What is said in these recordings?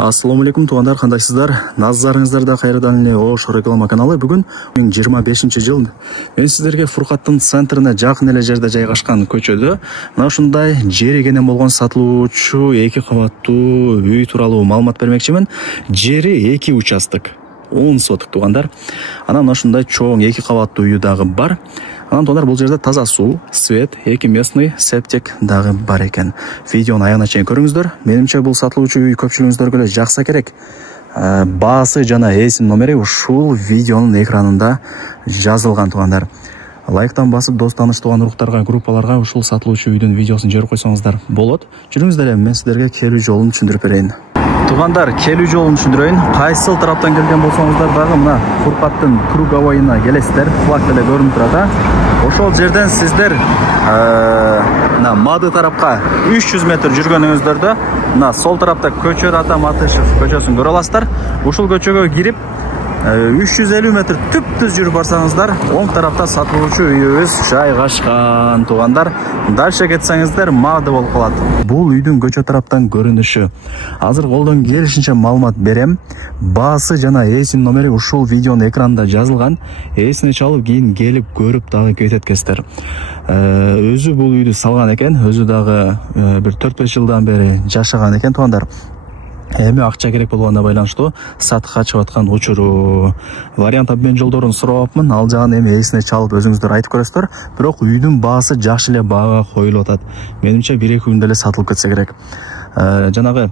Ассаламу алейкум, туғандар, қандайсыздар? Назарыңыздарда қайрадан эле Ош реклама каналы. Бүгін 25 жыл мен сіздерге Фуркаттын центріне жақын эле жерде жайгашкан көчөдө мына ушундай жери кенен болгон сатылуучу 2 кабаттуу үй тууралуу маалымат бермекчимин. Жери 2 участок, 10 соток туғандар. Анан мына ушундай чоң 2 кабаттуу үй дагы бар. Анан туғандар, бул жерде таза суу, свет, 2 местный септик дагы бар экен. Видеону аягына чейин көрүңүздөр. Менимче бул сатылуучу үй көпчүлүгүңүздөргө эле жакса керек. Баасы жана эсим номери ушул видеонун экранында жазылган туғандар. Лайктан басып, дос таныш туган уруктарга, группаларга ушул сатылуучу үйдүн видеосун жиберип койсоңуздар болот. Жүрүңүздөр, мен сиздерге келүү жолун түшүндүрүп берейин. Туғандар, келүү жолун түшүндүрөйүн. Кайсыл тараптан келген болсоңуздар дагы мына Фуркаттын круговойуна келесиздер. Флаг деле көрүнүп турат. Ошол жерден сиздер мына Мады тарапка 300 метр жүргөнүңүздөрдө мына сол тарапта көчө Ата Матышев көчөсүн көрө аласыздар. Ушул көчөгө кирип 350 метр түп-түз жүрүп барсаңыздар, оң тарапта сатылуучу үйүбүз жайгашкан туғандар. Дальше кетсеңиздер Мады болуп калат. Бул үйдүн көчө тараптан көрүнүшү. Азыр колдон келишинче маалымат берем. Баасы жана эсим номери ушул видеонун экранында жазылган. Эсине чалып, кийин келип көрүп дагы кететкесиздер. Өзү бул үйдү салган экен, өзү дагы бир 4-5 жылдан бери жашаган экен туғандар. Эми акча керек болгонуна байланыштуу сатыкка чыгып аткан учуру. Вариант обмен жолдорун сурапмын, ал жагын эми эсине чалып өзүңүздөр айтып көрөсүздөр. Бирок үйдүн баасы жакшы эле баага коюлуп атат. Менимче 1-2 күндө эле сатылып кетсе керек. Жанагы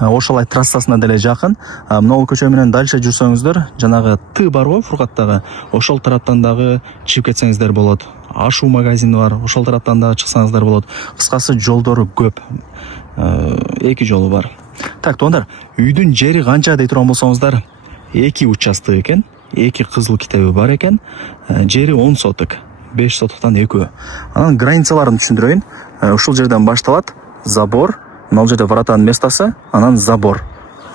Ошалай трассасына деле жакын. Мына көчө менен дальше жүрсөңүздөр, жанагы Т бар го Фуркаттагы, ошол тараптан дагы чыгып кетсеңиздер болот. Ашуу магазини бар, ошол тараптан дагы чыксаңыздар болот. Кыскасы жолдору көп. 2 жолу бар. Так, туғандар, үйдүн жери канча дей турган болсоңуздар, 2 участок экен, 2 кызыл китеби бар экен, жери 10 соток, 5 сотоктан 2. Анан границаларын түшүндүрөйүн. Ушул жерден башталат забор, мына жерде вратанын местасы, анан забор.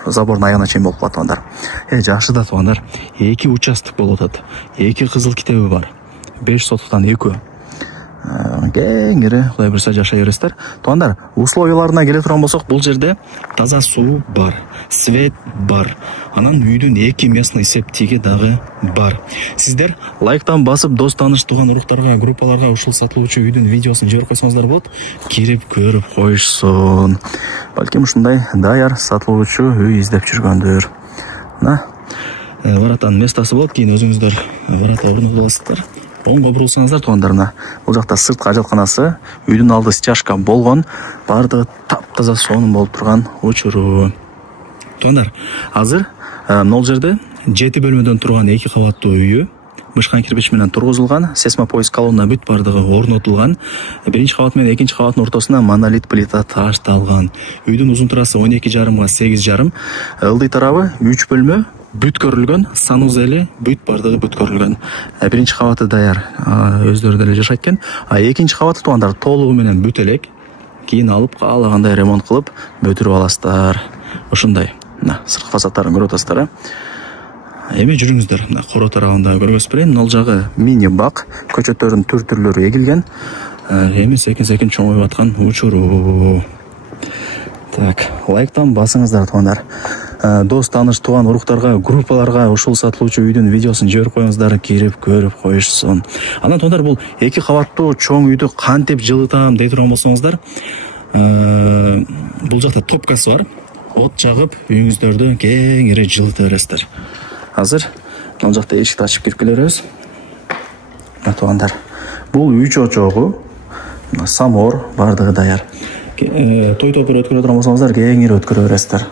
Забордун аягына чейин болуп калат туғандар. Жакшы да туғандар, 2 участок болуп атат, 2 кызыл китеби бар, 5 сотоктан 2. Кеңири, Кудай буйрса жашай бересиздер. Туғандар, условияларына келе турган болсок, бул жерде таза суу бар, свет бар. Анан үйдүн 2 местный септиги дагы бар. Сиздер лайктан басып, дос таныш туган уруктарга, группаларга ушул сатылуучу үйдүн видеосун жиберип койсоңуздар болот. Кирип көрүп коюшсун. Балким ушундай даяр сатылуучу үй издеп жүргөндүр. Мына варатанын местасы болот, кийин өзүңүздөр варата орнотуп аласыздар. Оңго бурулсаңыздар туғандарына, бул жакта сырткы ажатканасы, үйдүн алды стяжка болгон, бардыгы таптаза сонун болуп турган учуру. Туғандар, азыр мына жерде 7 бөлмөдөн турган 2 кабаттуу үйү, бышкан кирпич менен тургузулган, сесмопоиз колонна бүт бардыгы орнотулган. 1-чи кабат менен 2-чи кабаттын ортосуна монолит плита ташталган. Үйдүн узун трассы 12,5 га 8,5, ылдый тарабы 3 бөлмө, бүткөрүлгөн, санузели бүт бардыгы бүткөрүлгөн. 1-чи кабаты даяр, өздөрү деле жашайт экен. 2-чи кабаты туғандар толугу менен бүт элек. Кийин алып каалагандай ремонт кылып бүтүрүп аласыздар. Ушундай. Мына сырткы фасадтарын көрүп атасыздар. Эми жүрүңүздөр. Мына коро тарабында көргөзүп берейин. Мына жагы мини бак, көчөттөрдүн түрлөрү эгилген. Эми секин чоңоюп аткан учуру. Так, лайктан басыңыздар туғандар. Дос таныш туган уруктарга, группаларга ушул сатылуучу үйдүн видеосун жиберип коюңуздар, кирип көрүп коюшсун. Анан туғандар, бул 2 кабаттуу чоң үйдү кантип жылытам дей турган болсоңуздар, бул жакта топкасы бар. От жагып, үйүңүздөрдү кеңири жылыта бересиздер. Азыр мына жакта эшикти ачып кирип келебиз. Мына туғандар, бул үй чочогу, самор бардыгы даяр. Той топур өткөрө турган болсоңуздар, кеңири өткөрө бересиздер.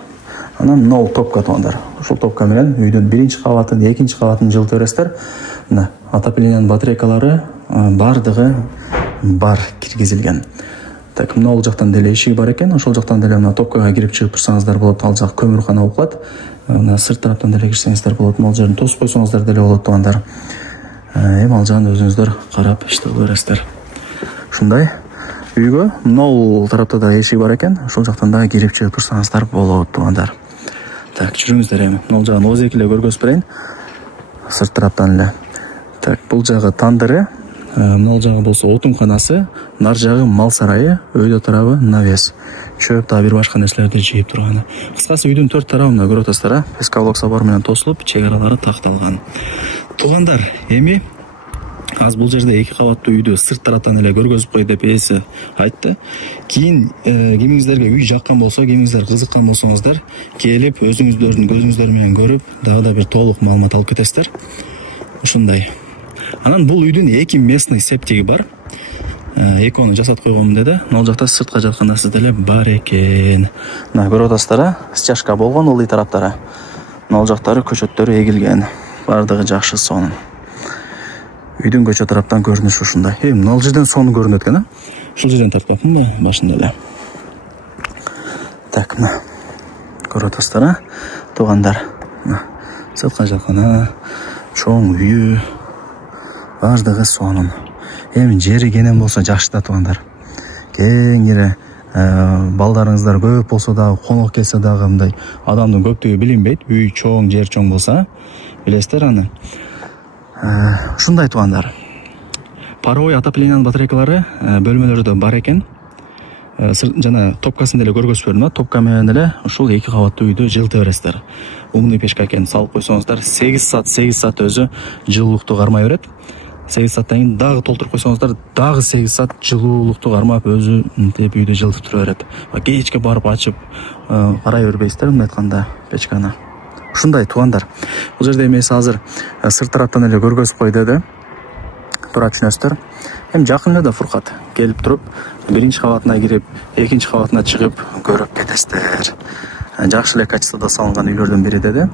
Анан мына топка туғандар. Ушул топка менен үйдүн 1-чи кабатын, 2-чи кабатын жылыта бересиздер. Мына отоплениянын батарейкалары бардыгы бар киргизилген. Так, мына ол жактан деле эшиги бар экен. Ошол жактан деле мына топкага кирип чыгып турсаңыздар болот. Ал жак көмүркана болуп калат. Мына сырт тараптан деле кирсеңиздер болот. Мына жерин тосуп койсоңуздар деле болот туғандар. Эми ал жагын өзүңүздөр карап иштеп бересиздер. Ушундай үйгө мына тарапта да эшиги бар экен. Ошол жактан дагы кирип чыгып турсаңыздар болот туғандар. Так, жүрүңүздөр эми. Мына жагын озеки эле көргөзүп берейин. Сырт тараптан эле. Так, бул жагы тандыры, мына жагы болсо отунканасы, нар жагы мал сарайы, өйдө тарабы навес. чөп дагы бир башка нерселерди жыйып турган. Кыскасы үйдүн төрт тарабында көрүп атасыздар, пескалок собор менен тосулуп, чек аралары такталган. Туугандар, эми азыр бул жерде 2 кабаттуу үйдү сырт тараптан эле көргөзүп кой деп ээси айтты. Кийин кимиңиздерге үй жаккан болсо, кимиңиздер кызыккан болсоңуздар, келип өзүңүздөрдүн көзүңүздөр менен көрүп, дагы да бир толук маалымат алып кетесиздер. Ушундай. Анан бул үйдүн 2 местный септиги бар. Экөөнү жасап койгом деди. Ал жакта сыртка жаткан нерсе деле бар экен. Мына көрүп атасыздар, стяжка болгон ылдый тараптары. Ал жактары көчөттөрү эгилген. Бардыгы жакшы сонун. Үйдүн көчө тараптан көрүнүшү ушундай. Мына жерден сонун көрүнөт экен, Ушул жерден тарткапмын да башында эле. Так, мына көрүп атасыздар, туугандар. Сыртка жаткан чоң үйү, бардыгы сонун. Жери кенен болсо жакшы да, туугандар. Кеңире балдарыңыздар көп болсо дагы, конок келсе дагы мындай адамдын көптүгү билинбейт. Үй чоң, жер чоң болсо, билесиздер аны. Ушундай, туугандар. Паровой отоплениянын батарейкалары бөлмөлөрдө бар экен. Жана топкасын деле көргөзүп бердим, топка менен эле ушул 2 кабаттуу үйдү жылыта бересиздер. Умный печка экен, салып койсоңуздар 8 саат өзү жылуулукту кармай берет. 8 сааттан кийин дагы толтуруп койсоңуздар, дагы 8 саат жылуулукту кармап өзү мынтип үйдү жылытып тура берет. Кечке барып ачып карай бербейсиздер, мындай айтканда, печканы. Ушундай, туугандар. Бул жерде эмеси азыр сырт тараптан эле көргөзүп кой деди. Туура түшүнөсүздөр. Жакын эле да Фуркат келип туруп, 1-чи кабатына кирип, 2-чи кабатына чыгып көрүп кетесиздер. Жакшы эле качествода салынган үйлөрдүн бири деди.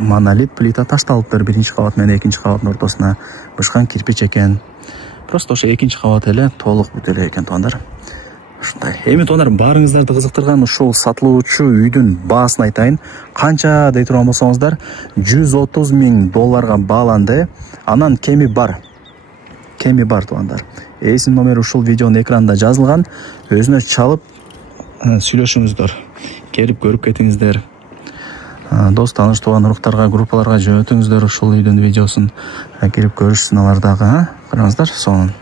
Монолит плита ташталыптыр 1-чи кабат менен 2-чи кабаттын ортосуна, бышкан кирпич экен. Просто ошо 2-чи кабат эле толук бүт эле экен, туугандар. Ушундай. Эми туугандар, баарыңыздарды кызыктырган ушул сатылуучу үйдүн баасын айтайын. Канча дей турган болсоңуздар, $130,000 бааланды. Анан кеми бар. Кеми бар, туугандар. Эсин номери ушул видеонун экранында жазылган. Өзүнө чалып сүйлөшүңүздөр. Келип көрүп кетиңиздер. Дос, тааныш, тууган уруктарга, группаларга жөнөтүңүздөр ушул үйдүн видеосун. Кирип көрүшсүн алар дагы, караңыздар, сонун.